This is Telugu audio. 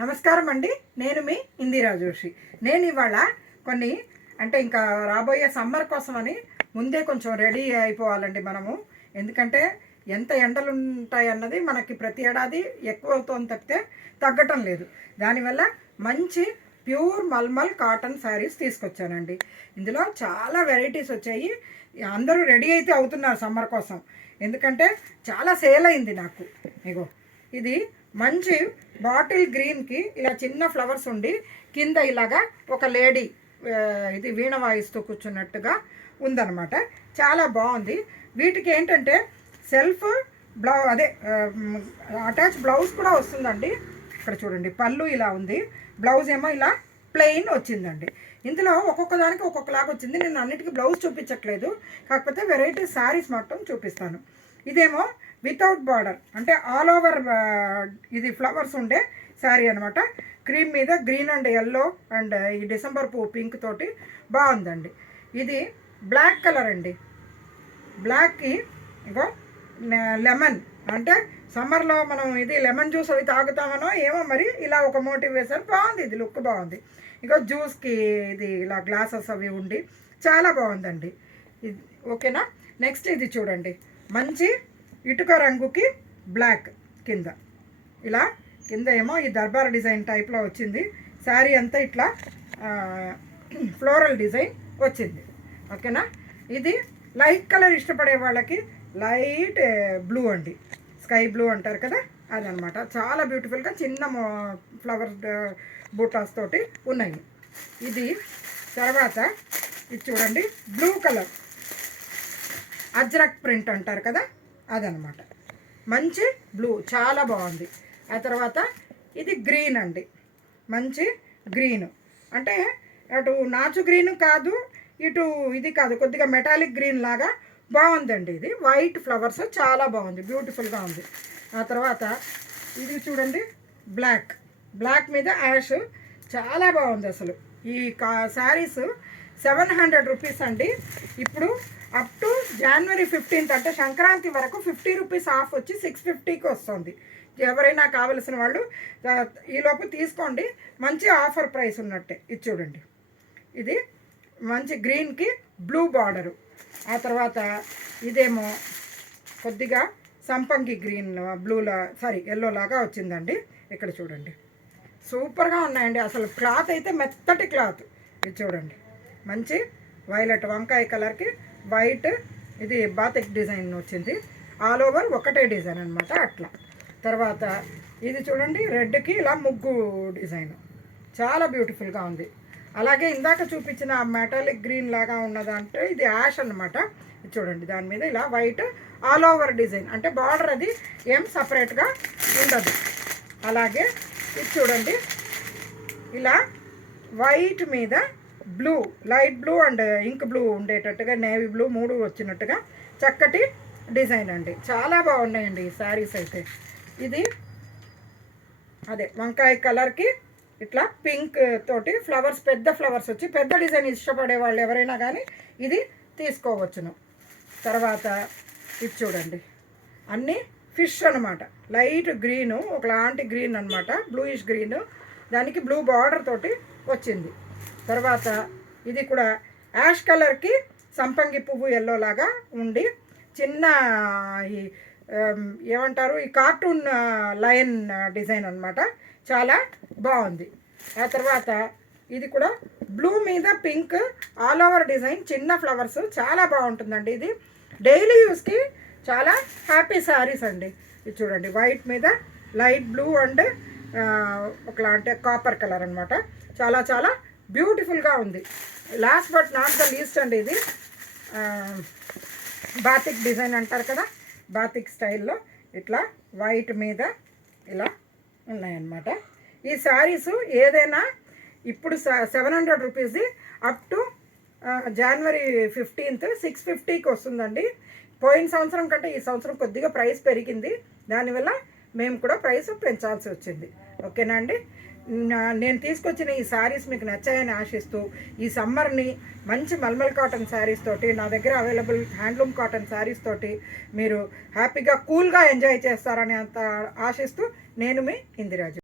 నమస్కారం అండి. నేను మీ ఇందిరా జోషి. నేను ఇవాళ కొన్ని అంటే ఇంకా రాబోయే సమ్మర్ కోసమని ముందే కొంచెం రెడీ అయిపోవాలండి మనము. ఎందుకంటే ఎంత ఎండలు ఉంటాయన్నది మనకి ప్రతి ఏడాది ఎక్కువ అవుతుంది తప్పితే తగ్గటం లేదు. దానివల్ల మంచి ప్యూర్ మల్మల్ కాటన్ శారీస్ తీసుకొచ్చానండి. ఇందులో చాలా వెరైటీస్ వచ్చాయి. అందరూ రెడీ అయితే అవుతున్నారు సమ్మర్ కోసం. ఎందుకంటే చాలా సేల్ అయింది నాకు. ఇగో ఇది మంచి బాటిల్ గ్రీన్కి ఇలా చిన్న ఫ్లవర్స్ ఉండి కింద ఇలాగా ఒక లేడీ ఇది వీణ వాయిస్తూ కూర్చున్నట్టుగా ఉందన్నమాట. చాలా బాగుంది. వీటికి ఏంటంటే సెల్ఫ్ అటాచ్ బ్లౌజ్ కూడా వస్తుందండి. ఇక్కడ చూడండి, పళ్ళు ఇలా ఉంది, బ్లౌజ్ ఏమో ఇలా ప్లెయిన్ వచ్చిందండి. ఇందులో ఒక్కొక్క దానికి ఒక్కొక్కలాగా వచ్చింది. నేను అన్నిటికీ బ్లౌజ్ చూపించట్లేదు, కాకపోతే వెరైటీ శారీస్ మొత్తం చూపిస్తాను. ఇదేమో వితౌట్ బార్డర్ అంటే ఆల్ ఓవర్ ఇది ఫ్లవర్స్ ఉండే శారీ అనమాట. క్రీమ్ మీద గ్రీన్ అండ్ ఎల్లో అండ్ ఈ డిసెంబర్ పువ్వు పింక్ తోటి బాగుందండి. ఇది బ్లాక్ కలర్ అండి. బ్లాక్కి ఇగో లెమన్ అంటే సమ్మర్లో మనం ఇది లెమన్ జ్యూస్ అవి తాగుతామనో ఏమో మరి, ఇలా ఒక మోటివ్ వేశారు. బాగుంది, ఇది లుక్ బాగుంది. ఇగో జ్యూస్కి ఇది ఇలా గ్లాసెస్ అవి ఉండి చాలా బాగుందండి. ఇది ఓకేనా. నెక్స్ట్ ఇది చూడండి, మంచి ఇటుక రంగుకి బ్లాక్ కింద ఇలా కింద ఏమో ఈ దర్బార్ డిజైన్ టైప్లో వచ్చింది. శారీ అంతా ఇట్లా ఫ్లోరల్ డిజైన్ వచ్చింది. ఓకేనా. ఇది లైట్ కలర్ ఇష్టపడే వాళ్ళకి లైట్ బ్లూ అండి, స్కై బ్లూ అంటారు కదా, అదనమాట. చాలా బ్యూటిఫుల్గా చిన్న ఫ్లవర్ బూటాస్ తోటి ఉన్నాయి. ఇది తర్వాత ఇది చూడండి, బ్లూ కలర్ అజ్రక్ ప్రింట్ అంటారు కదా, అదనమాట. మంచి బ్లూ, చాలా బాగుంది. ఆ తర్వాత ఇది గ్రీన్ అండి, మంచి గ్రీన్ అంటే అటు నాచు గ్రీన్ కాదు, ఇటు ఇది కాదు, కొద్దిగా మెటాలిక్ గ్రీన్ లాగా బాగుందండి. ఇది వైట్ ఫ్లవర్స్ చాలా బాగుంది, బ్యూటిఫుల్గా ఉంది. ఆ తర్వాత ఇది చూడండి, బ్లాక్ మీద యాష్, చాలా బాగుంది అసలు. ఈ శారీస్ 700 రూపీస్ అండి. ఇప్పుడు అప్ టు January 15th అంటే సంక్రాంతి వరకు 50 రూపీస్ ఆఫ్ వచ్చి 650కి వస్తుంది. ఎవరైనా కావలసిన వాళ్ళు ఈలోపు తీసుకోండి, మంచి ఆఫర్ ప్రైస్ ఉన్నట్టే. ఇది చూడండి, ఇది మంచి గ్రీన్కి బ్లూ బార్డరు. ఆ తర్వాత ఇదేమో కొద్దిగా సంపంగి గ్రీన్ ఎల్లో లాగా వచ్చిందండి. ఇక్కడ చూడండి, సూపర్గా ఉన్నాయండి అసలు. క్లాత్ అయితే మెత్తటి క్లాత్. ఇది చూడండి, మంచి వైలెట్ వంకాయ కలర్కి వైట్ ఇది బాతిక్ డిజైన్ వచ్చింది. ఆల్ ఓవర్ ఒకటే డిజైన్ అనమాట అట్లా. తర్వాత ఇది చూడండి, రెడ్కి ఇలా ముగ్గు డిజైన్ చాలా బ్యూటిఫుల్గా ఉంది. అలాగే ఇందాక చూపించిన మెటాలిక్ గ్రీన్ లాగా ఉన్నదంటే ఇది యాష్ అనమాట. ఇది చూడండి, దాని మీద ఇలా వైట్ ఆల్ ఓవర్ డిజైన్ అంటే బార్డర్ అది ఏం సపరేట్గా ఉండదు. అలాగే ఇది చూడండి, ఇలా వైట్ మీద blue, light blue and ink blue ఉండేటట్టుగా, నేవీ బ్లూ మూడు వచ్చినట్టుగా చక్కటి డిజైన్ అండి. చాలా బాగున్నాయండి ఈ శారీస్ అయితే. ఇది అదే వంకాయ కలర్కి ఇట్లా పింక్ తోటి ఫ్లవర్స్, పెద్ద ఫ్లవర్స్ వచ్చి పెద్ద డిజైన్ ఇష్టపడే వాళ్ళు ఎవరైనా కానీ ఇది తీసుకోవచ్చును. తర్వాత ఇది చూడండి, అన్నీ ఫిష్ అనమాట. లైట్ గ్రీను, ఒకలాంటి గ్రీన్ అనమాట, బ్లూయిష్ గ్రీను, దానికి బ్లూ బార్డర్ తోటి వచ్చింది. తర్వాత ఇది కూడా యాష్ కలర్కి సంపంగి పువ్వు ఎల్లో లాగా ఉండి చిన్న ఈ ఏమంటారు ఈ కార్టూన్ లయన్ డిజైన్ అనమాట, చాలా బాగుంది. ఆ తర్వాత ఇది కూడా బ్లూ మీద పింక్ ఆల్ ఓవర్ డిజైన్, చిన్న ఫ్లవర్స్, చాలా బాగుంటుందండి. ఇది డైలీ యూస్కి చాలా హ్యాపీ శారీస్ అండి. ఇది చూడండి, వైట్ మీద లైట్ బ్లూ అండ్ ఒకలాంటి కాపర్ కలర్ అనమాట. చాలా చాలా బ్యూటిఫుల్గా ఉంది. Last but not the least అండి, ఇది బాతిక్ డిజైన్ అంటారు కదా, బాతిక్ స్టైల్లో ఇట్లా వైట్ మీద ఇలా ఉన్నాయన్నమాట. ఈ శారీస్ ఏదైనా ఇప్పుడు 700 రూపీస్ది అప్ టు January 15th 650కి వస్తుందండి. పోయిన సంవత్సరం కంటే ఈ సంవత్సరం కొద్దిగా ప్రైస్ పెరిగింది, దానివల్ల మేము కూడా ప్రైస్ పెంచాల్సి వచ్చింది. ఓకేనా అండి. నేను తీసుకొచ్చిన ఈ శారీస్ మీకు నచ్చాయని ఆశిస్తూ ఈ సమ్మర్ని మంచి మల్మల్ కాటన్ శారీస్ తోటి, నా దగ్గర అవైలబుల్ హ్యాండ్లూమ్ కాటన్ శారీస్ తోటి మీరు హ్యాపీగా కూల్గా ఎంజాయ్ చేస్తారని అంత ఆశిస్తూ నేను మీ ఇందిరాజు.